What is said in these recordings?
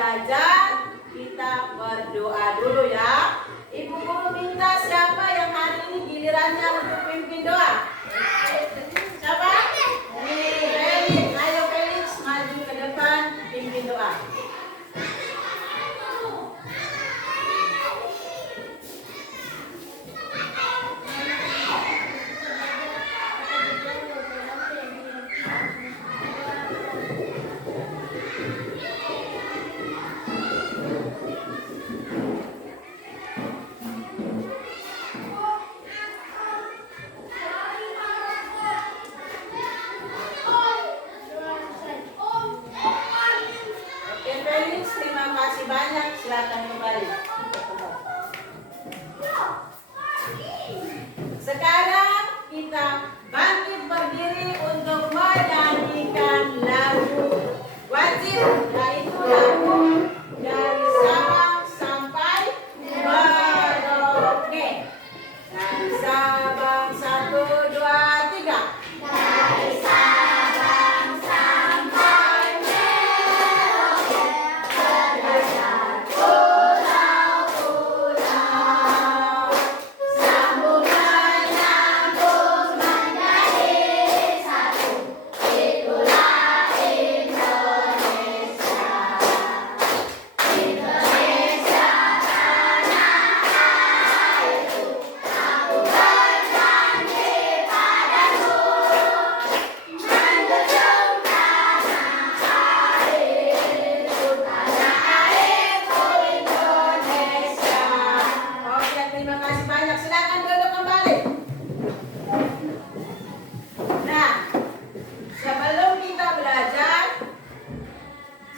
belajar, kita berdoa dulu ya. Ibu guru minta siapa yang hari ini gilirannya untuk pimpin doa? Siapa? Felix. Ayo Felix, maju ke depan pimpin doa. Banyak, silakan kembali. Sekarang kita bangkit berdiri untuk menyanyikan lagu wajib, yaitu lagu dari Sabang sampai Merauke. Dari Sabang 1, 2, 3. Dari Sabang sampai Merauke.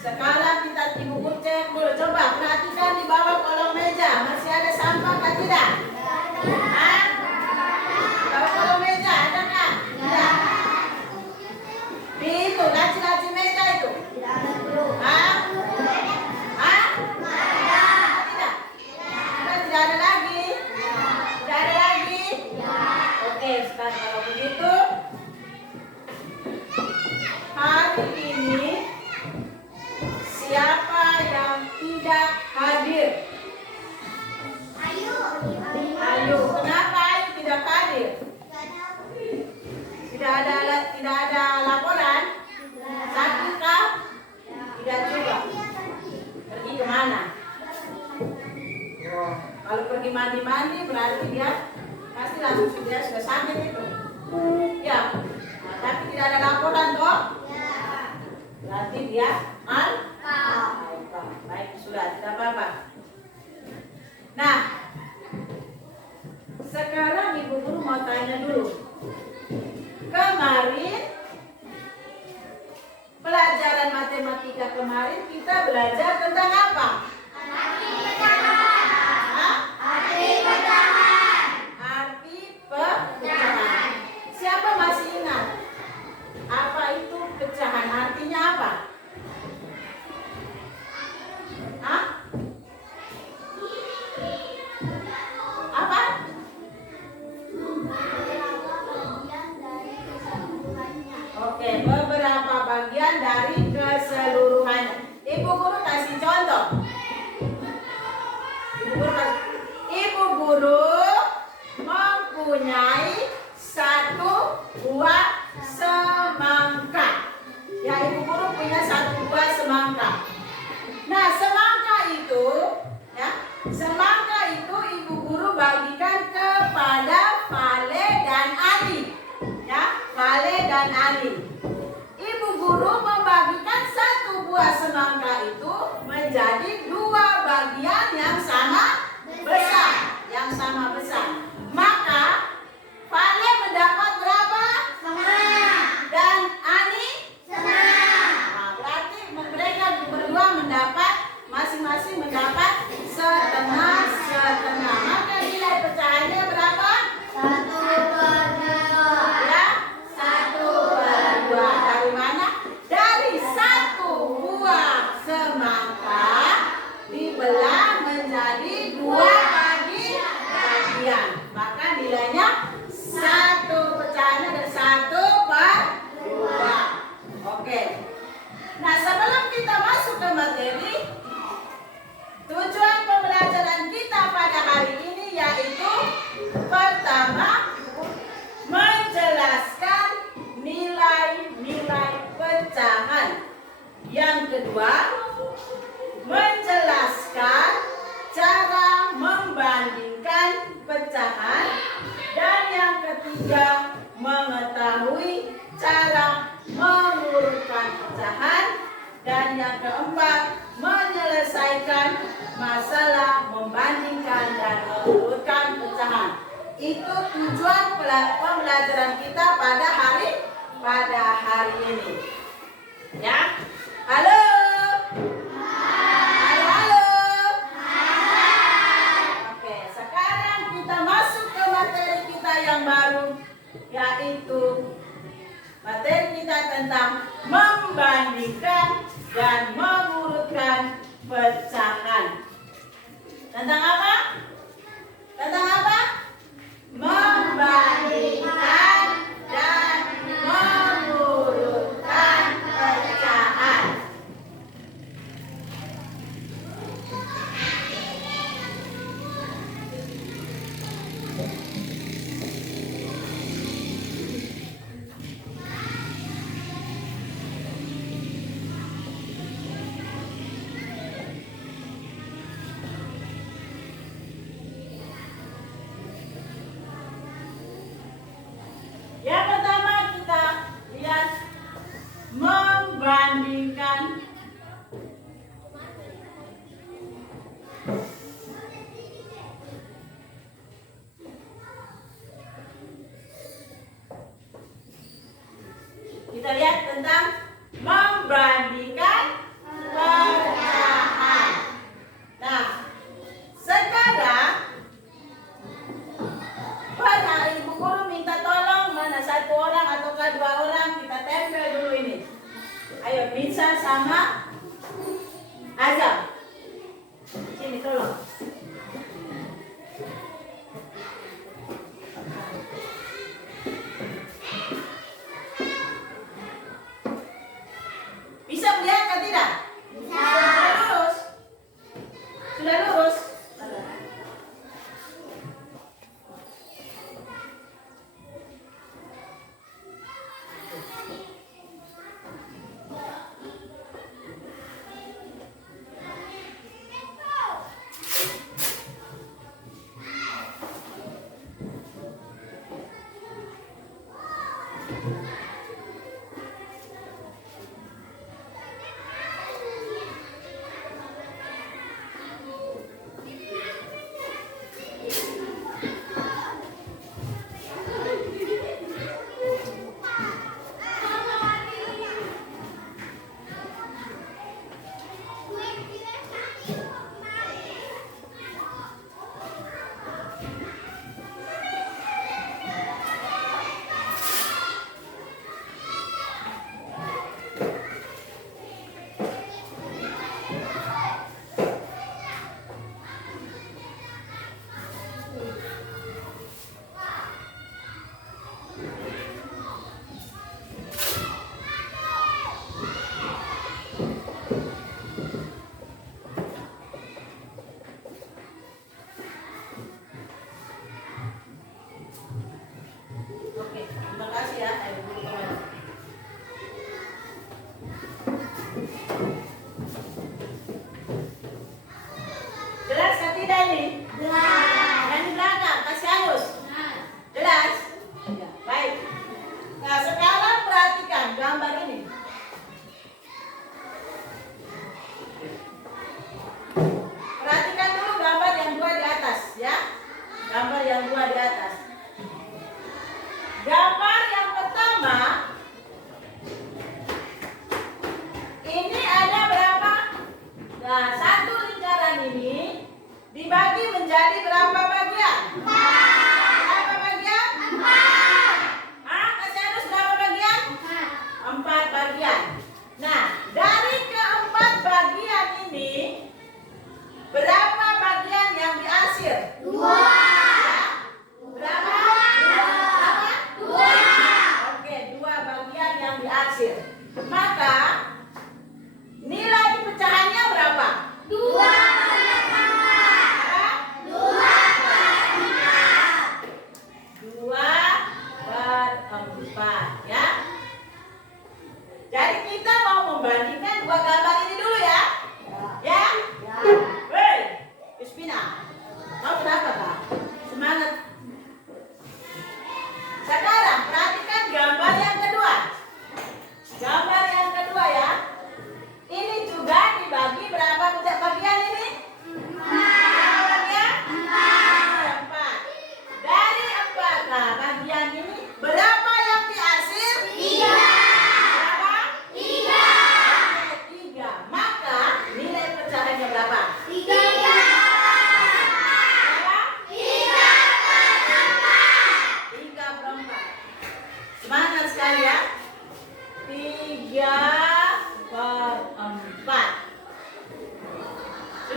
Sekarang kita ibu cek dulu, coba perhatikan di bawah kolong meja masih ada sampah kan tidak? Hah? Di bawah kolong meja ada nggak? Tidak. Di itu laci-laci meja itu? Hah? Hah? Tidak. Sudah tidak ada lagi? Tidak ada lagi? Oke, sekarang kalau begitu hari ini siapa yang tidak hadir? Ayo. Kenapa Ayu tidak hadir? Tidak ada laporan? Sakit kah? Tidak juga. Pergi kemana? Oh, kalau pergi mandi-mandi berarti dia pasti langsung dia sudah sakit itu. Ya. Nah, tapi tidak ada laporan toh? Berarti dia baik, sudah tidak apa-apa. Nah, sekarang ibu guru mau tanya dulu. Kemarin pelajaran matematika kemarin kita belajar tentang apa? Arti pecahan. Arti pecahan. Arti pecahan. Siapa masih ingat? Apa itu pecahan? Artinya apa? Hah? Apa? Oke, beberapa bagian dari keseluruhannya. Ibu guru kasih contoh. Ibu guru mempunyai satu buah semangka. Ya, ibu guru punya satu buah semangka. Nah, semangka itu ibu guru bagikan kepada Vale dan Ani. Ya, Vale dan Ani. Ibu guru membagikan satu buah semangka itu menjadi dua bagian yang sama besar. Maka Vale mendapat berapa? Setengah. Dan Ani? Setengah. Nah, berarti mereka berdua masing-masing mendapat setengah. Maka nilai pecahannya berapa? 1/2. Ya, 1/2. Dari mana? Dari satu buah semangka dibelah masalah, membandingkan dan mengurutkan pecahan. Itu tujuan pembelajaran kita pada hari ini. Ya. Halo. Halo, halo. Oke, sekarang kita masuk ke materi kita yang baru, yaitu materi kita tentang membandingkan dan mengurutkan pecahan. Tentang apa? Tentang apa? Membandingkan dan mengurutkan pecahan. Yang pertama kita lihat membandingkan. Kita lihat tentang membandingkan pecahan. Nah, sekarang pada ibu guru minta tolong mana satu orang ataukah dua orang kita tempel dulu ini. Ayo Bisa sama Azam. Sini tolong.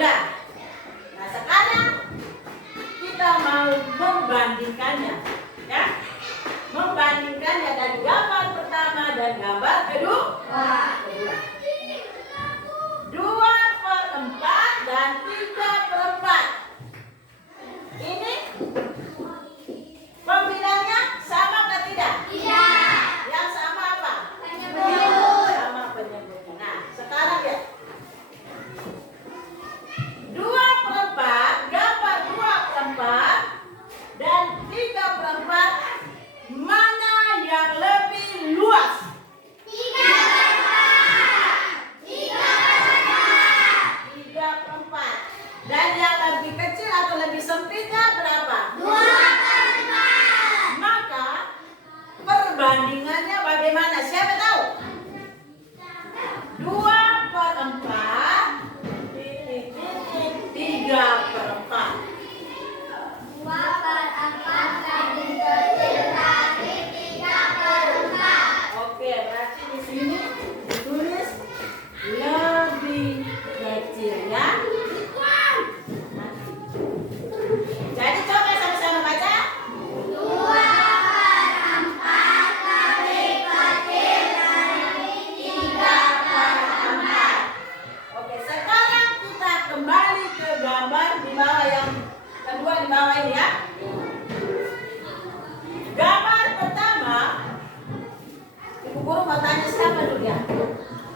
sudah. Nah sekarang kita mau membandingkannya, ya, membandingkannya dari gambar pertama dan gambar kedua. 2/4 dan 3/4. Ini pembilangnya sama atau tidak? Tidak. Yang sama apa? Penyebut. Sama penyebutnya. Nah, sekarang ya. 2/4, gambar 2/4 dan 3/4, mana yang lebih luas? 3/4. Dan yang lebih kecil atau lebih sempitnya berapa? 2/4. Maka perbandingannya bagaimana? Siapa tahu? 2/4 3/4. 2/4 lebih kecil dari 3/4. Oke, berarti di sini ditulis lebih kecil ya. Jadi coba sama-sama baca. 2/4 lebih kecil dari 3/4. Oke, sekarang kita kembali ke gambar di bawah yang kedua di bawah ini ya. Gambar pertama, Ibu Guru mau tanya siapa dulu ya?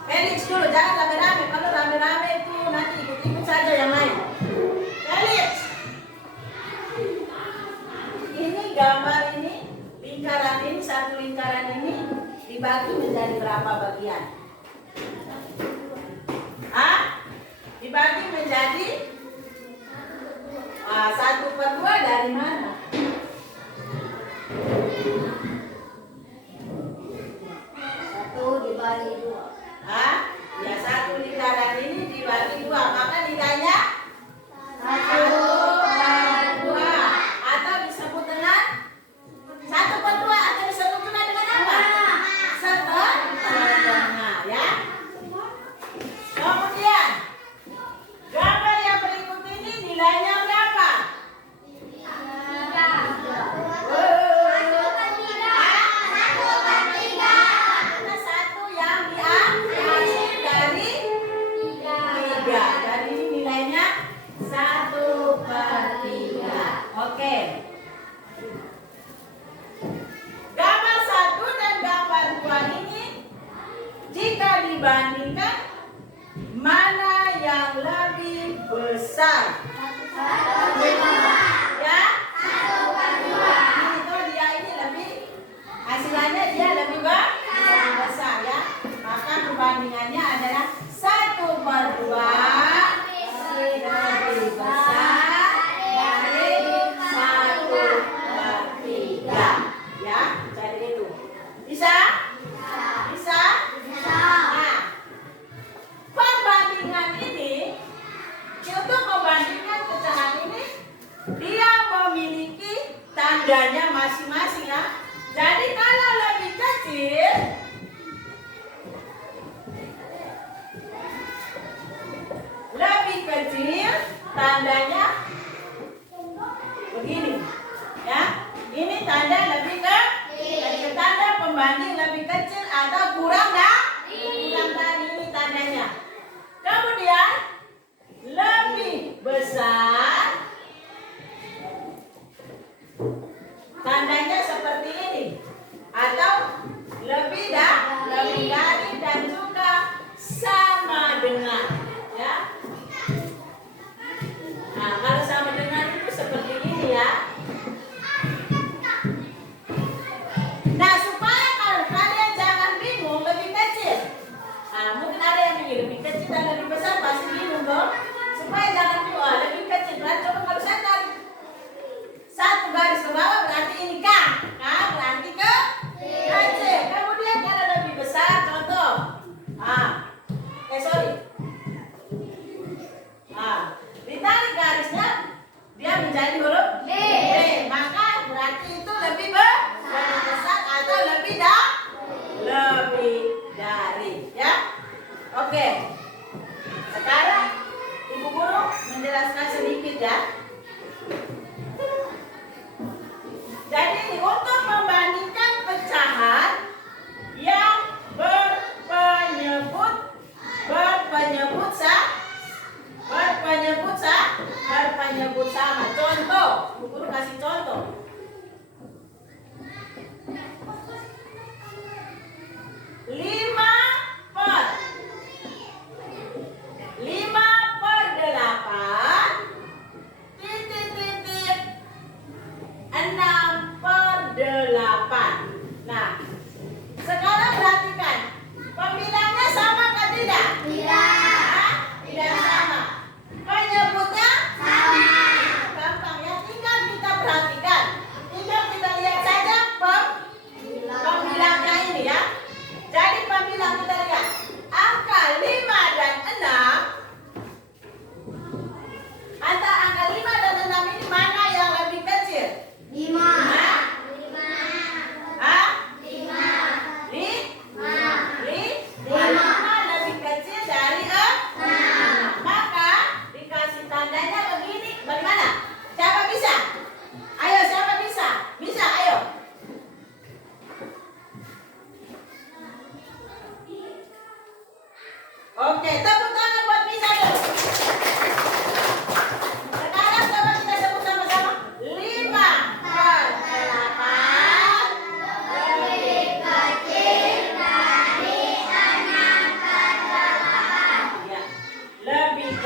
Felix dulu, jangan rame-rame. Kalau rame-rame itu nanti ikut-ikut saja yang lain. Felix, ini gambar ini, lingkaran ini, satu lingkaran ini dibagi menjadi berapa bagian? Dibagi menjadi 1/2 dari mana? 1 dibagi 2. Ya, satu lingkaran ini dibagi 2, maka nilainya 1/2. atau disebut dengan 1/2 atau disebut juga dengan apa? Setengah ya. Kemudian gambar yang berikut ini nilainya berapa? 1/3. Ada satu yang diambil dari 3. Jadi ini nilainya 1/3. Oke. Gambar 1 dan gambar 2 ini jika dibandingkan mana yang lebih besar? Ya? Itu dia ini lebih, hasilnya dia lebih besar ya. Maka perbandingannya adalah 1/2 lebih besar dari 1/3 ya. Jadi itu bisa? Bisa? Nah, perbandingan ini, untuk membandingkan pecahan ini, dia memiliki tandanya masing-masing ya. Jadi kalau lebih kecil, tandanya begini ya. Ini tanda lebih kecil, tanda pembanding lebih kecil atau kurang dari ini tandanya. Kemudian lebih besar, tandanya seperti ini, atau lebih dari dan juga sama dengan ya. Nah, kalau sama dengan itu seperti ini ya.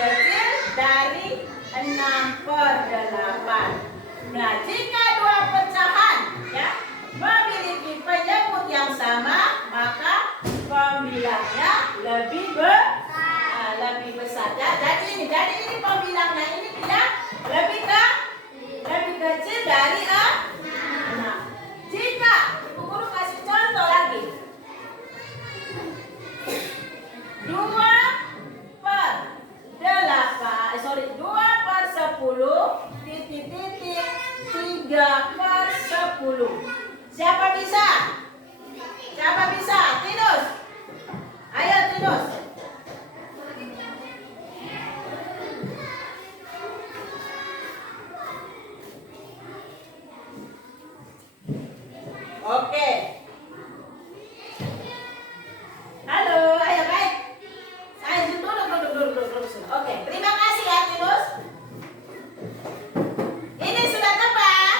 kecil dari 6/8. Nah, jika dua pecahan ya memiliki penyebut yang sama, maka pembilangnya lebih besar. Jadi ini pembilangnya ini tidak lebih kecil dari 6. Jika Ibu Guru kasih contoh lagi, 2/10 titik-titik 3/10. Siapa bisa? Tinus. Ayo Tinus. Oke. Halo, ayo baik. Saya duduk. Oke, terima kasih ya Tinus. Ini sudah tepat.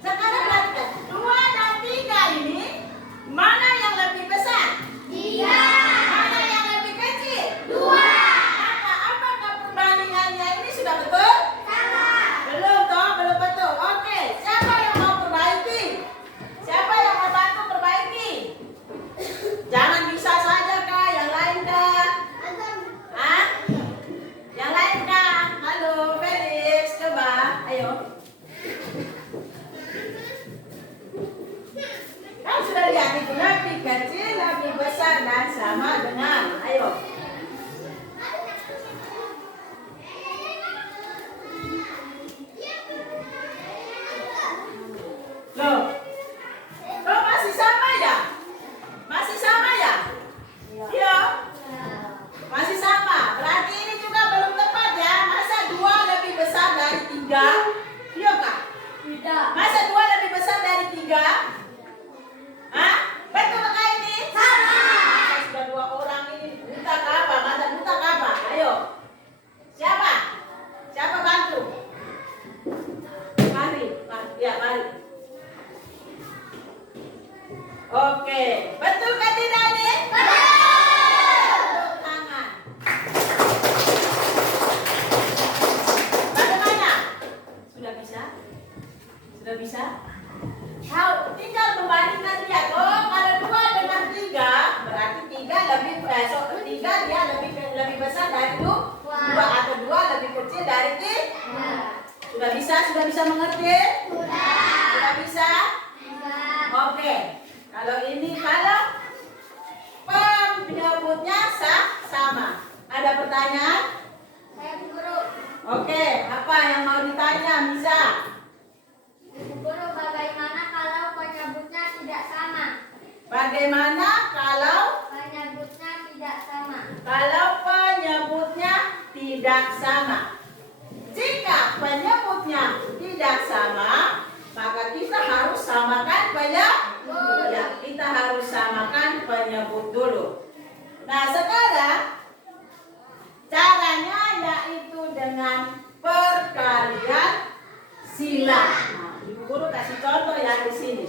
Sekarang perhatikan, 2 dan 3 ini mana yang lebih besar? 3. Mana yang lebih kecil? 2. Apakah perbandingannya ini sudah betul? Sama. Belum betul. Oke, siapa yang mau perbaiki? Siapa yang mau bantu perbaiki? Jangan bisa saja kah? Yang lain kah? Yang lain kah? Halo, Felix, coba. Ayo. Kan sudah lihat itu lebih kecil, lebih besar dan sama dengan. Ayo. Loh. Loh, masih sama ya? Iya. Masih sama. Berarti ini juga belum tepat ya. Masa 2 lebih besar dari 3? Iya kak? Tidak. Masa 2 lebih besar dari 3? Hah? Betul kak ini? Sama. Masa sudah 2 orang ini buta ke apa? Mata buta ke apa? Ayo. Siapa? Siapa bantu? Mari. Mari. Oke. Betul kak tidak ini? Tepuk tangan. Bagaimana? Sudah bisa? Tinggal membandingkan dia. Oh, kalau 2 dengan 3, berarti 3 dia lebih besar dari 2 atau 2 lebih kecil dari 3. Sudah bisa mengerti? Sudah bisa? Oke. Kalau penyebutnya sama. Ada pertanyaan? Saya Bu Guru. Oke, apa yang mau ditanya, Misa? Bu Guru, bagaimana kalau penyebutnya tidak sama? Bagaimana kalau Penyebutnya tidak sama. penyebutnya tidak sama? Jika penyebutnya tidak sama, maka kita harus samakan penyebut. Ya, kita harus samakan penyebut dulu. Nah, sekarang caranya yaitu dengan perkalian silang. Nah, Ibu Guru kasih contoh ya di sini.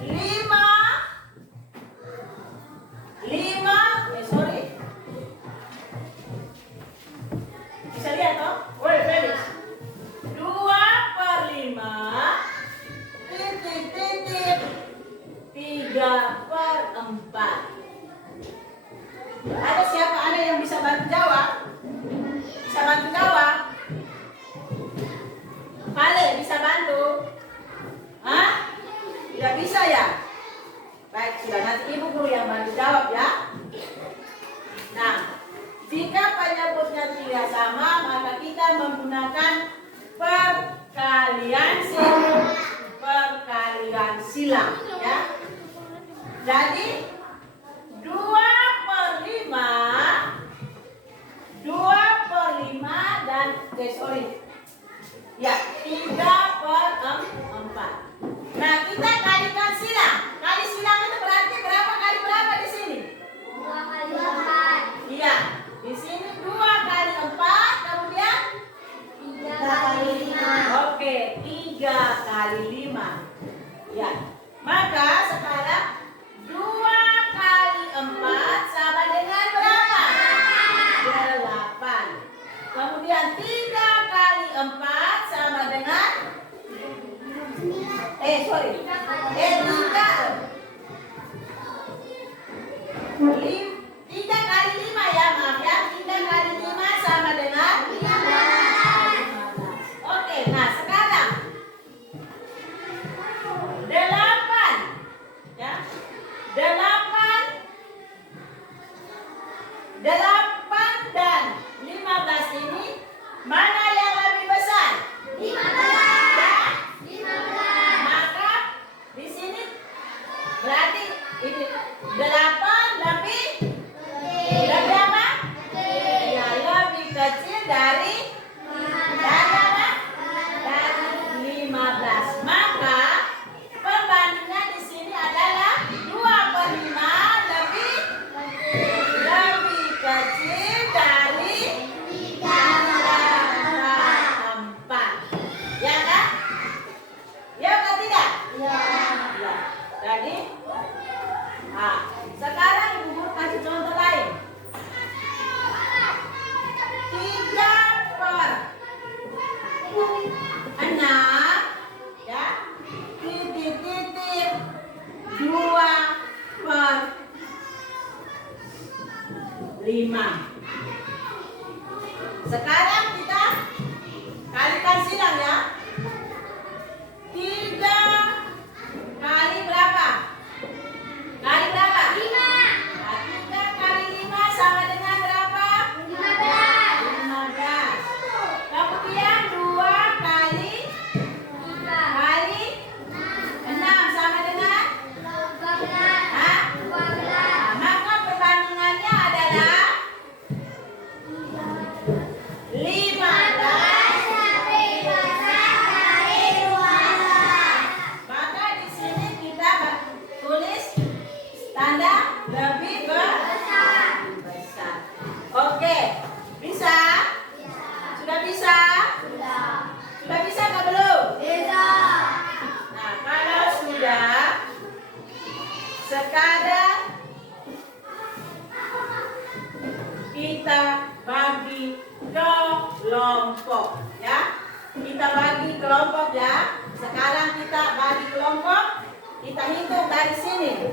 5 bisa lihat toh? Woi, Felix. 2/5 titik-titik 3/4. Ada yang bisa bantu jawab? Vale, bisa bantu? Hah? Tidak bisa ya? Baik, sudah, nanti Ibu Guru yang bantu jawab ya. Nah, jika penyebutnya tidak sama, maka kita menggunakan perkalian silang ya. Jadi 2/5 dan 3/4. Nah, kita kalikan silang. Kali silang itu berarti berapa kali berapa di sini? 2 kali 4. Iya, di sini 2 kali 4, kemudian 3 kali 5. Oke, 3 kali 5. Ya, maka sekarang 2 kali 4 sama dengan berapa? Kemudian 3 kali 4 sama dengan 3 kali 5 ya, maaf ya. 3 kali 5 sama dengan 15. Oke, nah sekarang 8 ya. 8 dan 15 ini mana yang lebih besar? 15. Maka di sini berarti ini 8 lebih apa? Ya, lebih kecil dari apa? Dari 15. Maka perbandingan di sini adalah 2/5 lebih kecil dari 4. Ya kan? Ya atau tidak? Ya. Jadi, sekarang Ibu Guru kasih contoh lain. 3/6 ya. Titik-titik 2/5. Sekarang kita kalikan silang ya. 3 kali berapa? Kali berapa? 3 kali 5 sama dengan berapa? 15. Kemudian 2 kali 6 sama dengan? Maka perbandingannya adalah 15. Maka di sini kita tulis tanda lebih besar. Oke, bisa? Sudah bisa? Sudah bisa atau belum? Nah, kalau sudah, sekarang kita bagi kelompok ya. Kita bagi kelompok ya. Sekarang kita bagi kelompok. Kita hitung dari sini.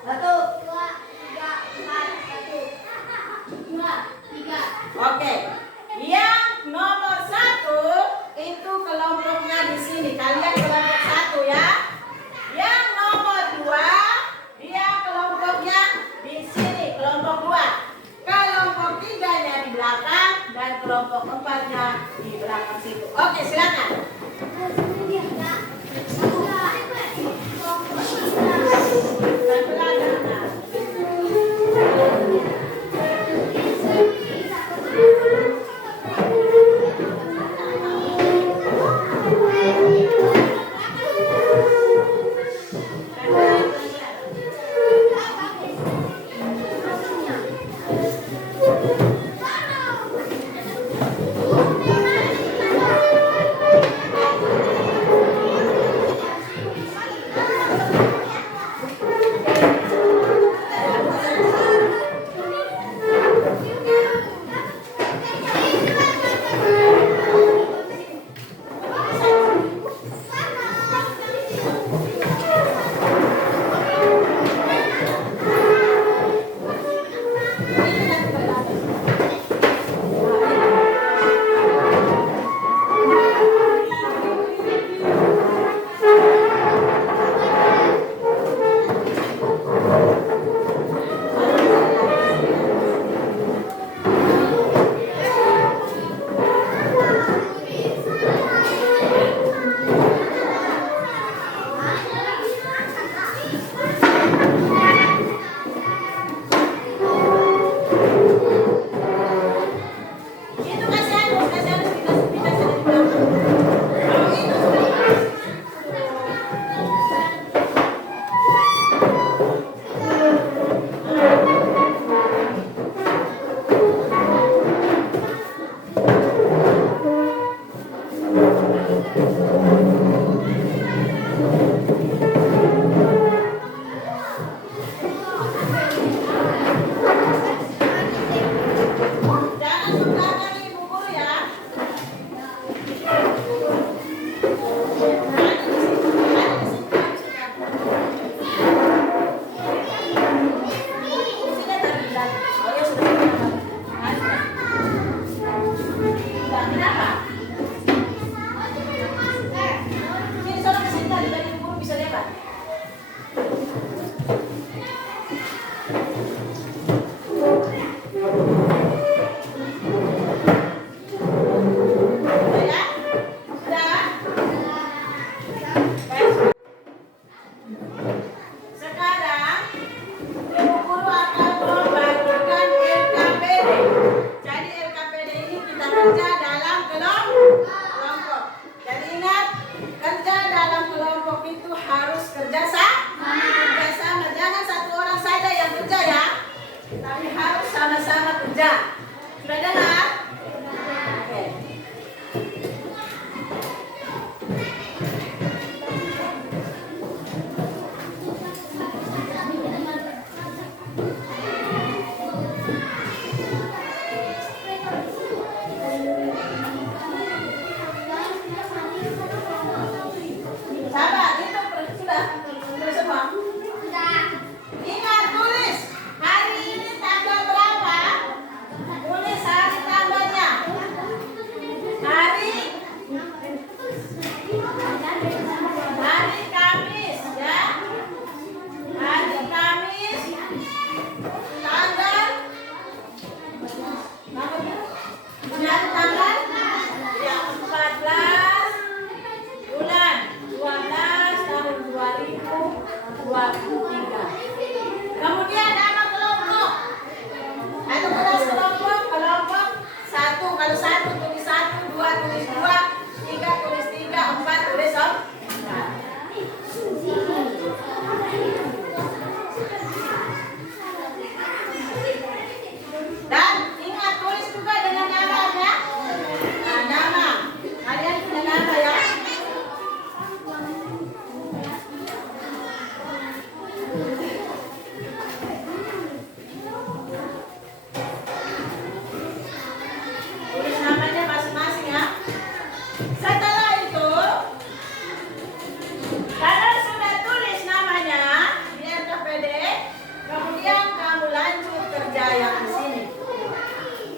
1. Oke. Yang nomor 1 itu kelompoknya di sini. Kalian kelompok 1 ya. Yang nomor 2 dia kelompoknya di sini, kelompok 2. Kelompok 3-nya di belakang dan kelompok 4-nya di belakang situ. 23. Kemudian nama kelompok. Atau tulis kelompok 1. Kalau 1 tulis 1, 2 tulis 2, 3 tulis 3, 4 tulis 4. Dan ingat tulis juga dengan namanya. Nah, nama. Kalian punya nama ya? Tulis namanya masing-masing ya. Setelah itu, kalau sudah tulis namanya, biar pede, kemudian kamu lanjut kerja yang di sini.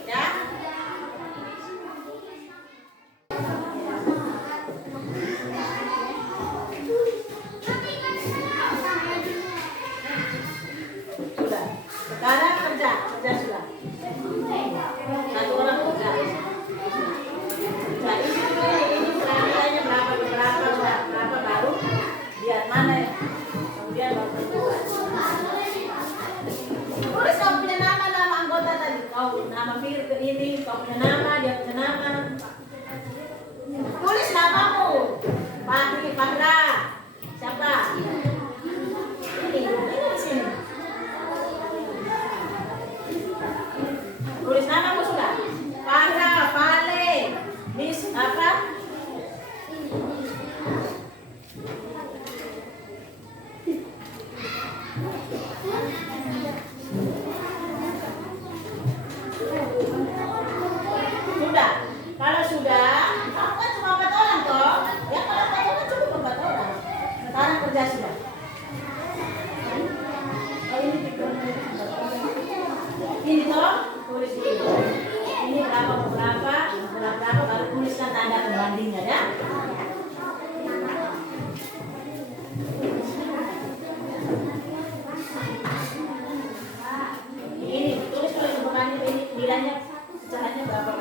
Ya. Sudah. Sekarang kerja sudah. Satu orang kerja. Nah, ini nilainya berapa baru lihat mana ya. Kemudian baru tentukan. Tulis kau punya nama anggota tadi. Kau nama Fir ke ini, kau punya nama, dia punya nama. Tulis namamu. Fahri, Fahra. Siapa? Ini di sini. Tulis namamu sudah. Fahra, Fale, Miss apa? Sudah. Kalau sudah, kamu kan cuma 4 orang toh. Ya kalau 4 orang cukup 4 orang. Sekarang kerja sudah. Oh, ini toh, tulis ini. Ini berapa baru tuliskan tanda pembandingnya ya. Ini tulis pembanding ini nilainya pecahannya berapa.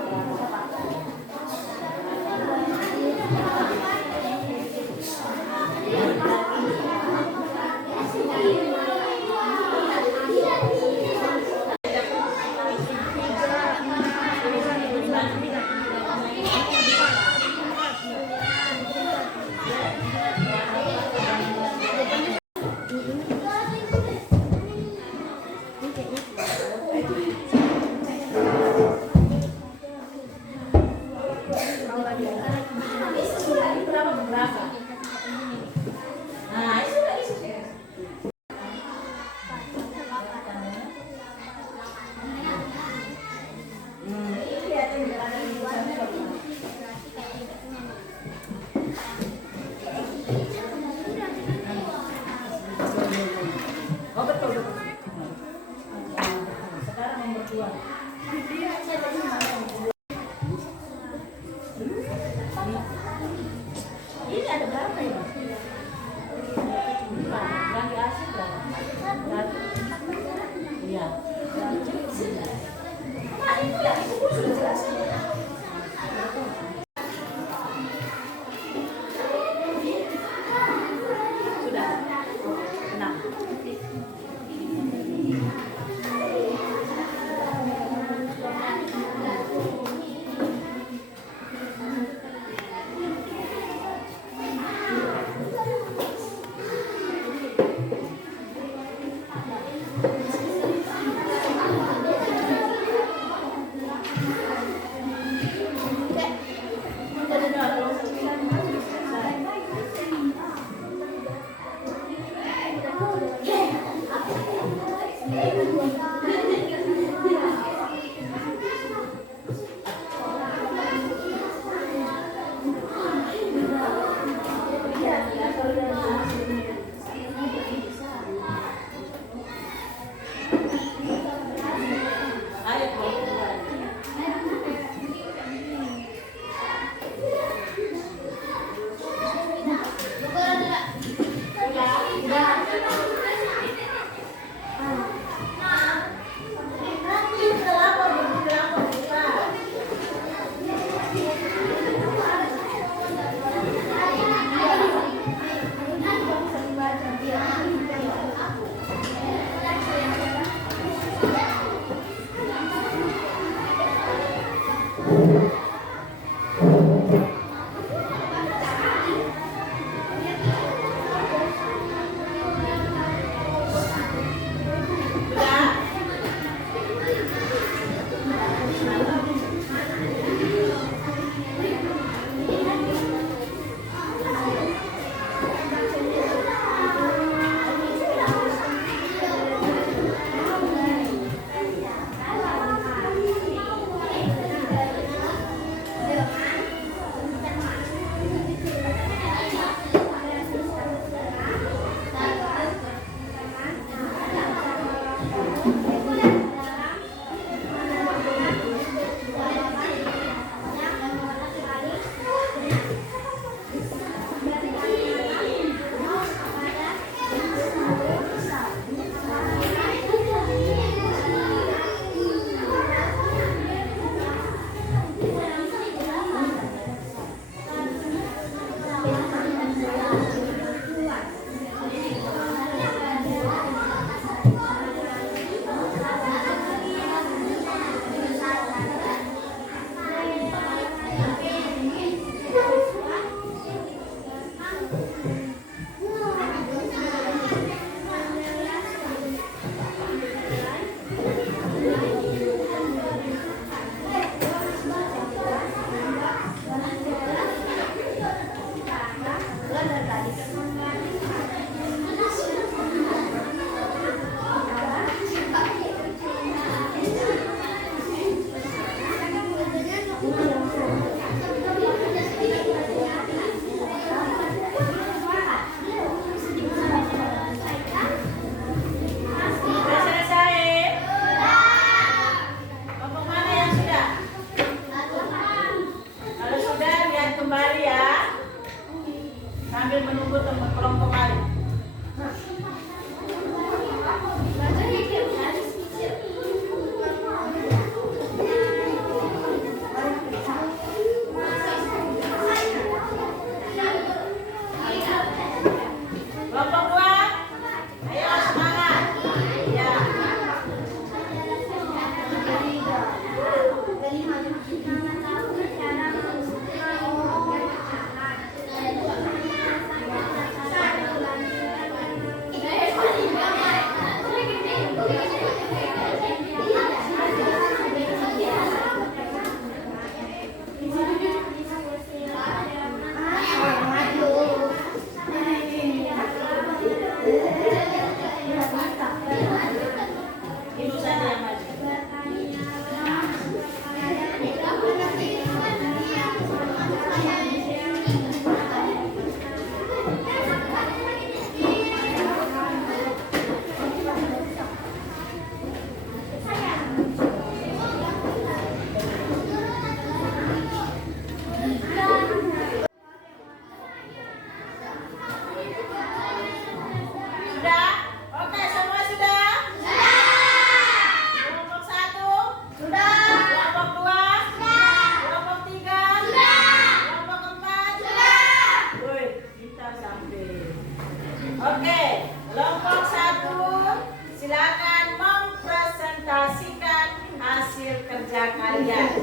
Oke, kelompok 1 silakan mempresentasikan hasil kerja kalian.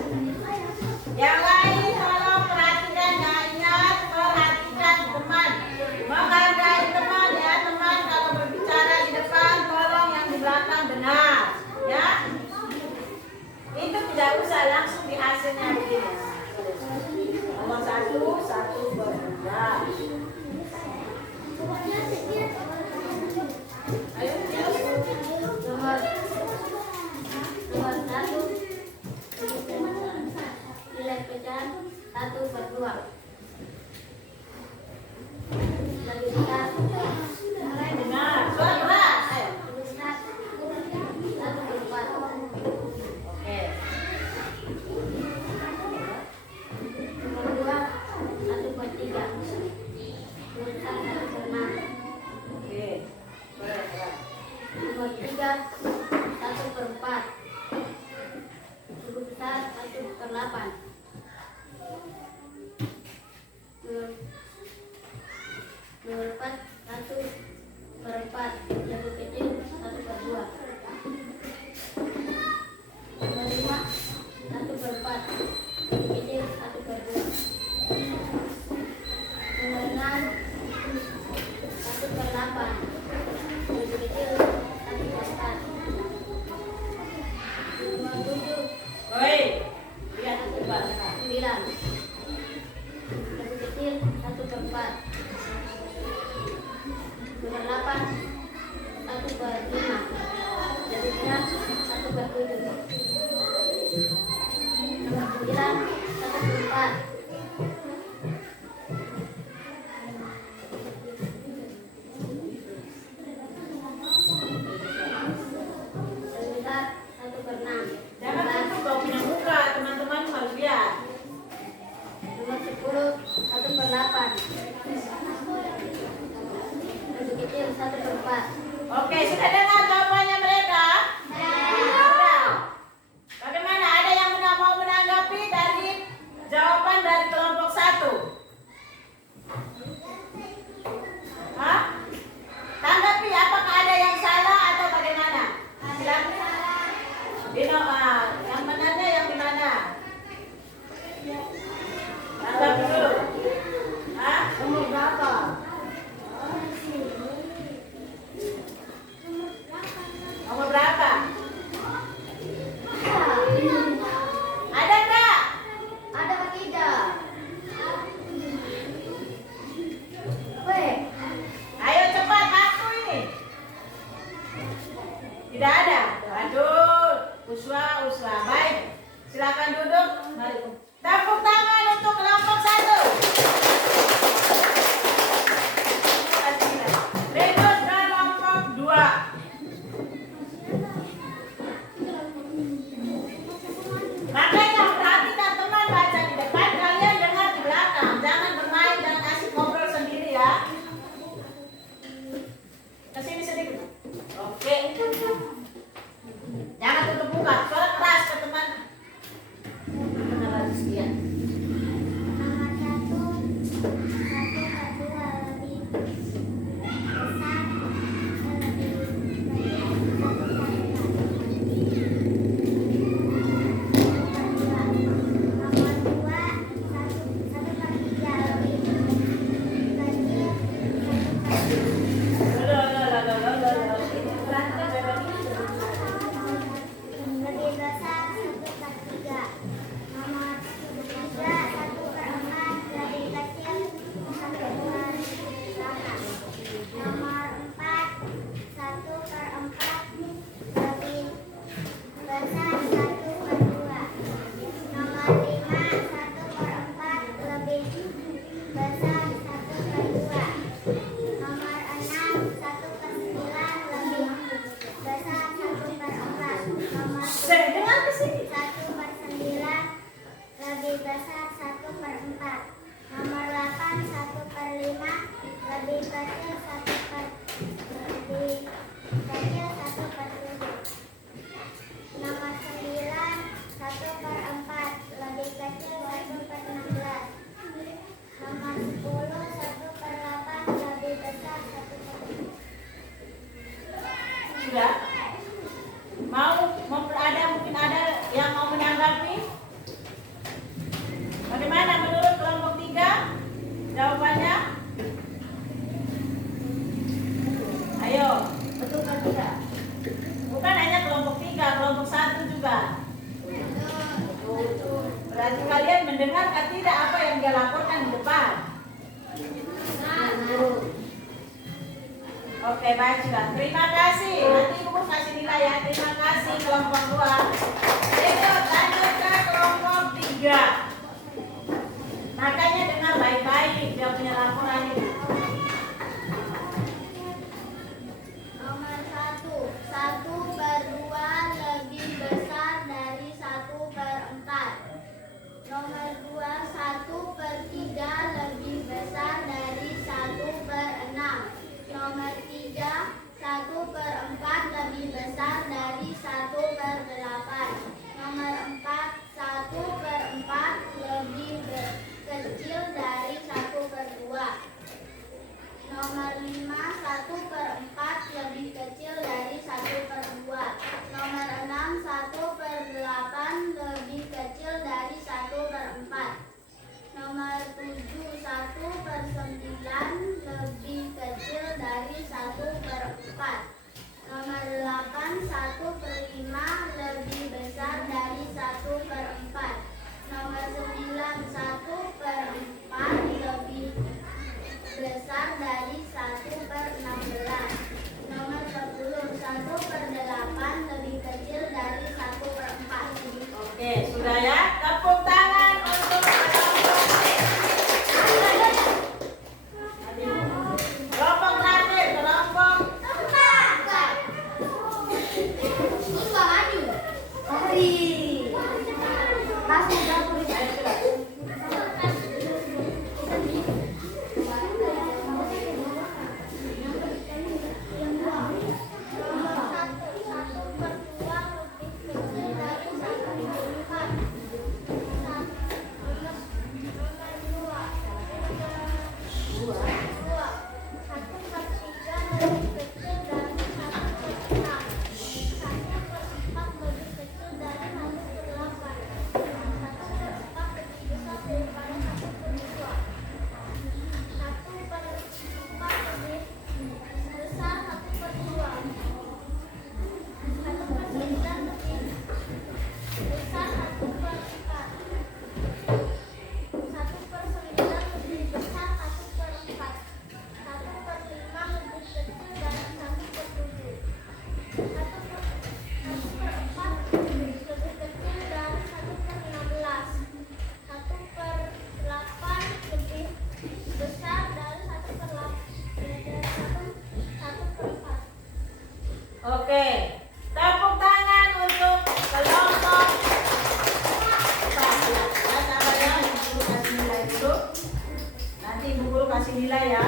Yang lain tolong perhatikan ya, ingat perhatikan teman, menghargai teman ya teman. Kalau berbicara di depan tolong yang di belakang dengar ya. Itu tidak usah langsung di hasilnya begini. Nomor 1 berdua. Ayo, Nomor 1 nilai pecahan 1/2. Selanjutnya dengar, suara keras. Ayo. tuliskan 1/4. Oke. Nomor 2 1/3. Tuliskan 1/6. Oke. Boleh. Nomor 3 1/4. Cukup besar 1/8. Nomor 4 1/4. Lebih kecil 1/2. Nomor 5 1/4. Lebih kecil 1/2. Nomor 6 1/8. Lebih kecil 1/4. Nomor 7 Oi. Lihat coba. 9. Lebih kecil 1/4. Nomor 8 1/5. Lebih besar 1/7. Nomor 9 1/4. Lebih besar 1/6. Jangan tutup kau punya muka, teman-teman harus lihat. Nomor 10 1/8. Lebih kecil 1/4. Oke, sudah dengar jawabannya mereka? Sudah. Bagaimana? Ada yang mau menanggapi dari jawaban dari kelompok 1? Hah? Tanggapi, apakah ada yang salah atau bagaimana? Silakan. Dino, yang benarnya yang di mana? Tanggapi dulu. Hah? Nomor berapa? Nomor berapa? Ada enggak? Ada apa tidak? Weh, Ayo cepat aku ini. Tidak ada. Aduh, Uswa. Baik. Silakan duduk. Mari. Tepuk tangan untuk kelompok 1. Berikut kelompok 2. Makanya perhatikan teman baca di depan, kalian dengar di belakang. Jangan bermain dan asik ngobrol sendiri ya. Kesini sedikit. Oke. Oke, baik sudah. Terima kasih. Nanti Ibu kasih nilai ya. Terima kasih kelompok 2. Berikut lanjut ke kelompok 3. Makanya dengar baik-baik dia punya laporan ini. Nomor 1. 1/2 lebih besar dari 1/4. Nomor 2. 1/3 lebih besar dari 1/6. Nomor 3. 1/4 lebih besar dari 1/8. Nomor 4. 1/4 lebih kecil dari 1/2. Nomor 5. 1/4 lebih kecil dari 1/2. Nomor 6. 1/8 lebih kecil dari 1/4. Nomor 7. 1/9 lebih kecil dari 1/4. Nomor 8. 1/5 lebih besar dari 1/4. Nomor 9. 1/4 lebih besar dari 1/16. Nomor 10. 1/8 lebih kecil dari 1/4. Oke, sudah ya. Tepuk tangan untuk kelompok C. Kelompok terakhir, kelompok 4. Oke, tepuk tangan untuk kelompok 4. Ya, sabar ya, Ibu Guru kasih nilai dulu. Nanti Ibu Guru kasih nilai ya.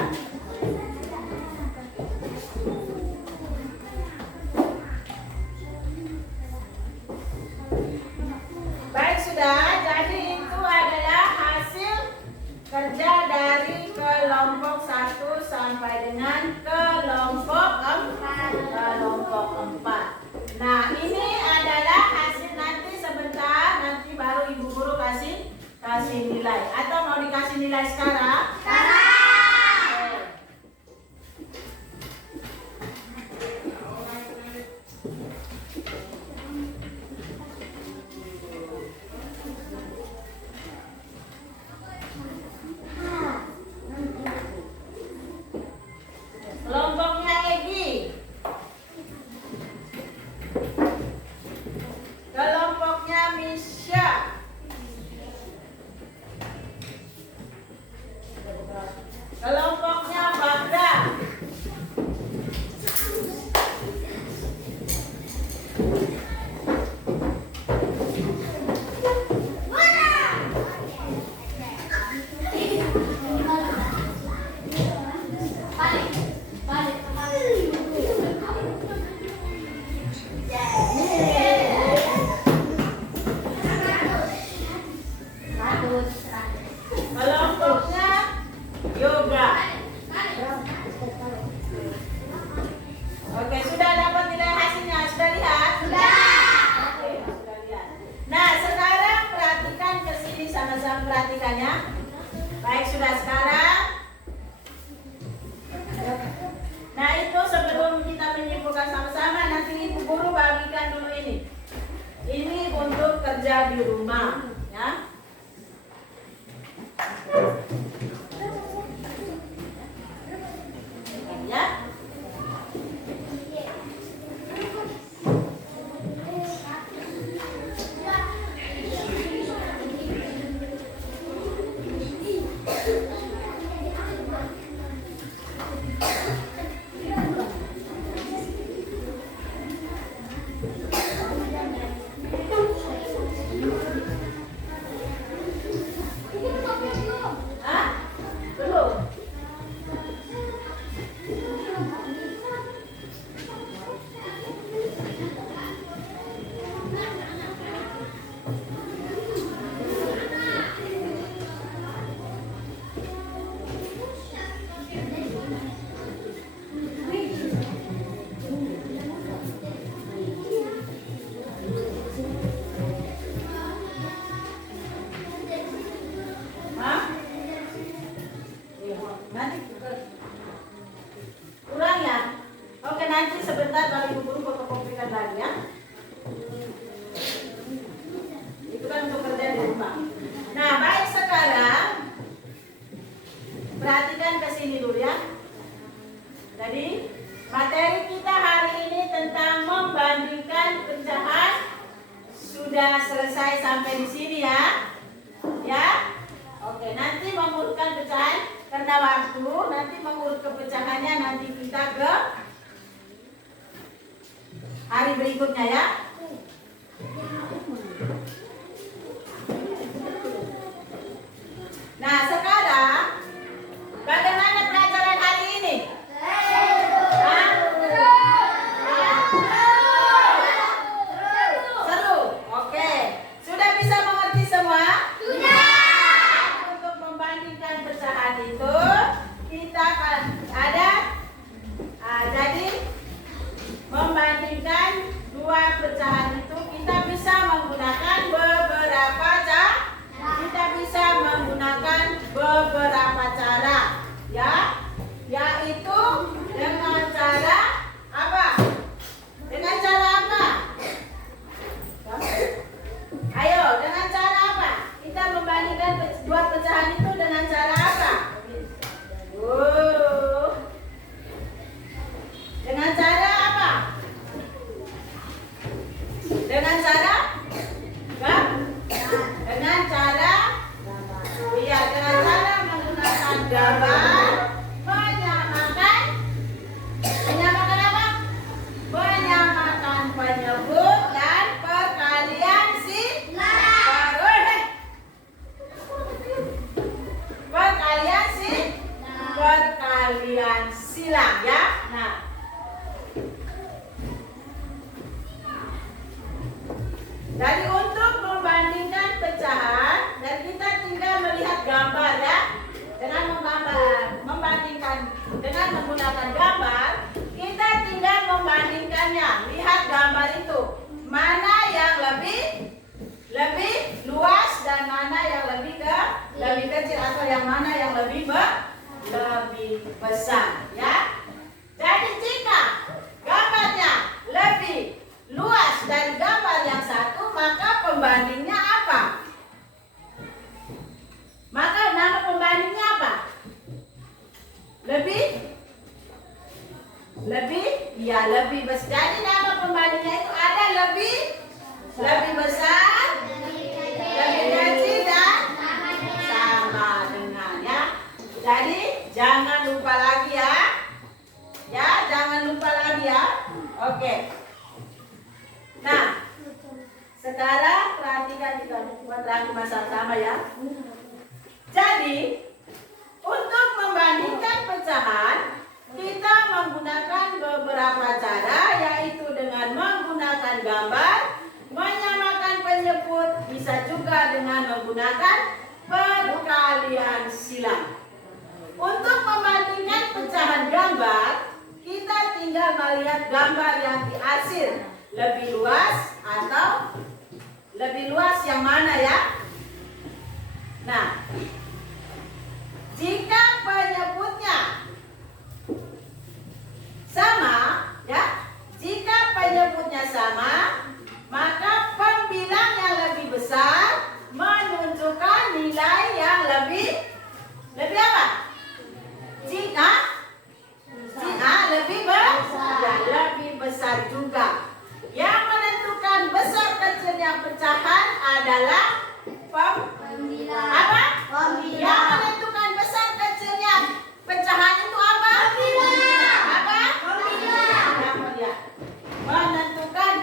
Baik sudah, jadi itu adalah hasil kerja dari kelompok 1 sampai dengan kelompok 4. Nah, ini adalah hasil nanti sebentar, nanti baru Ibu Guru kasih nilai. Atau mau dikasih nilai sekarang? Kelompoknya Egi. Kelompoknya Misha. Kelompoknya Bagda. Kelompoknya Yoga. Oke, sudah dapat nilai hasilnya? Sudah lihat? Oke, sudah lihat. Nah, sekarang perhatikan ke sini, sama-sama perhatikan ya. Baik, sudah sekarang. Nah, itu sebelum kita menyimpulkan sama-sama, nanti Ibu Guru bagikan dulu ini. Ini untuk kerja di rumah, ya. Ya. Nanti sebentar kalau Ibu Guru fotokopikan lagi ya. Itu kan untuk kerja di rumah. Nah, baik sekarang perhatikan ke sini dulu ya. Jadi materi kita hari ini tentang membandingkan pecahan sudah selesai sampai di sini ya. Ya. Oke, nanti mengurutkan pecahan karena waktu, nanti mengurut kepecahannya nanti kita ke hari berikutnya ya. Nah, sekarang bagaimana pelajaran hari ini? Seru. Oke. Sudah bisa mengerti semua? Untuk membandingkan pecahan itu kita akan ada jadi membandingkan dua pecahan itu kita bisa menggunakan beberapa cara. Kita bisa menggunakan beberapa cara ya, yaitu dengan cara apa? Dengan cara apa? Ayo, dengan cara apa? Kita membandingkan dua pecahan itu dengan cara apa? Dengan cara apa? Dengan cara dengan cara menggunakan gambar, menyamakan apa? Menyamakan penyebut dan perkalian perkalian silang ya. Nah, jadi untuk membandingkan pecahan dan kita tinggal melihat gambar ya. Dengan membandingkan dengan menggunakan gambar, kita tinggal membandingkannya. Lihat gambar itu, mana yang lebih luas dan mana yang lebih kecil atau yang mana yang lebih besar ya. Jadi jika gambarnya lebih luas dari gambar yang satu, maka pembandingnya apa? Maka nama pembandingnya apa? Lebih besar. Jadi nama pembandingnya itu ada lebih besar, lebih kecil dan sama dengan ya. Jadi jangan lupa lagi ya. Ya, jangan lupa lagi ya. Oke. Nah, sekarang perhatikan kita buat lagi sama ya. Jadi, untuk membandingkan pecahan, kita menggunakan beberapa cara, yaitu dengan menggunakan gambar, menyamakan penyebut, bisa juga dengan menggunakan perkalian silang. Untuk membandingkan pecahan gambar, kita tinggal melihat gambar yang dihasil lebih luas atau lebih luas yang mana ya? Nah, jika penyebutnya sama ya, jika penyebutnya sama, maka pembilang yang lebih besar menunjukkan nilai yang lebih apa? Jika lebih besar juga. Yang menentukan besar kecilnya pecahan adalah Pembilang. apa? Pembilang. Yang menentukan besar kecilnya pecahan itu apa? Apa? Menentukan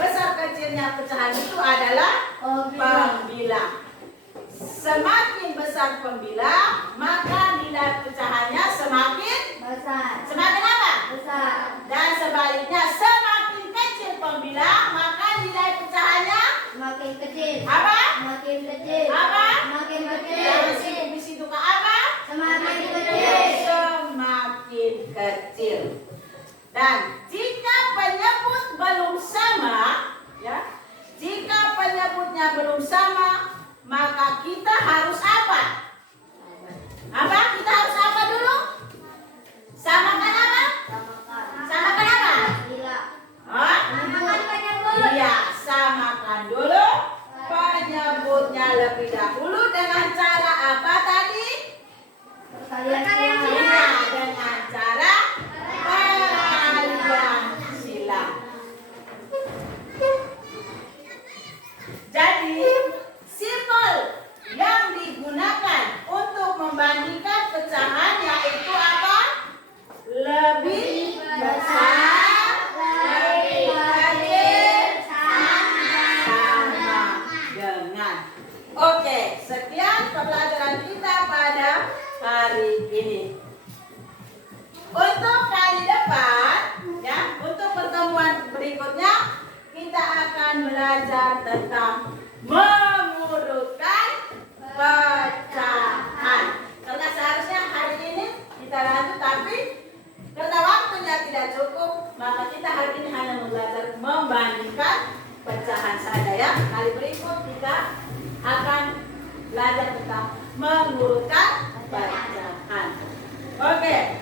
besar kecilnya pecahan itu adalah pembilang. Semakin besar pembilang, maka nilai pecahannya semakin Besar. semakin apa? Besar. Dan sebaliknya, semakin kecil pembilang, maka nilai pecahannya Semakin kecil. apa? Semakin kecil. Apa? Semakin kecil. Yang situ ke apa? Semakin kecil. Semakin kecil. Dan jika penyebut belum sama, ya, jika penyebutnya belum sama, maka kita harus apa? Apa? Kita harus apa dulu? Samakan apa? Samakan. Samakan apa? belajar tentang mengurutkan pecahan. Karena seharusnya hari ini kita lanjut, tapi karena waktunya tidak cukup, maka kita hari ini hanya belajar membandingkan pecahan saja ya. Kali berikut kita akan belajar tentang mengurutkan pecahan. Oke.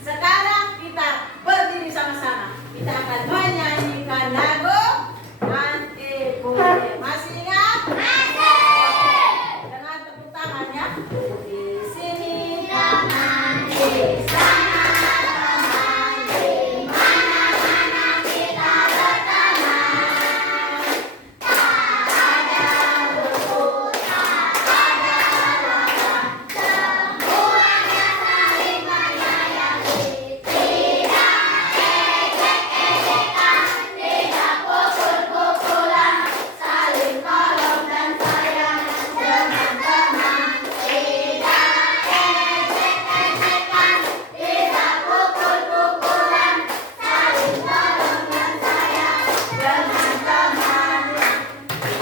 Sekarang kita berdiri sama-sama. Kita akan menyanyikan lagu Anti Boleh. Masih ingat? Masih. Dengan tepuk tangan ya. Di sini teman, di sana teman, di mana-mana kita berteman. Tak ada buku, tak ada lawan, semuanya saling menyayangi. Tidak ejek-ejekan, tidak pukul-pukulan, saling tolong dan sayang teman-teman. Tidak ejek-ejekan, tidak pukul-pukulan, saling tolong dan sayang teman-teman.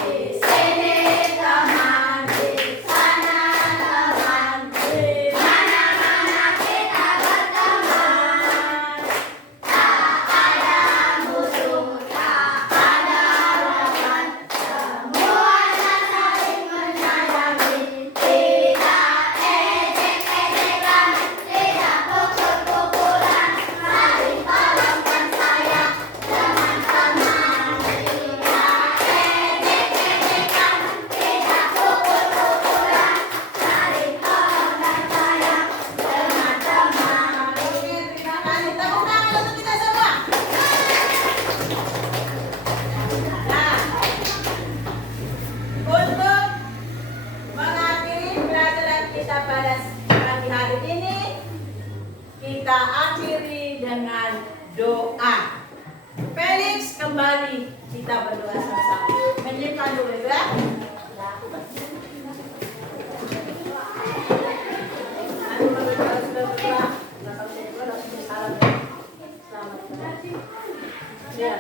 Di sini teman, di sana teman, di mana-mana kita berteman. Tak ada musuh, tak ada lawan, semuanya saling menyayangi. Tidak ejek-ejekan, tidak pukul-pukulan, saling tolong dan sayang teman-teman. Tidak ejek-ejekan, tidak pukul-pukulan, saling tolong dan sayang teman-teman. Oke, terima kasih. Tepuk tangan untuk kita semua. Nah, untuk mengakhiri pelajaran kita pada pagi hari ini, kita akhiri dengan doa. Felix, kembali kita berdoa sama-sama. Menyimpan dulu ya. Nanti kalau sudah berdoa, nggak tahu saya berdoa, langsung salam ya. Selamat. Ya.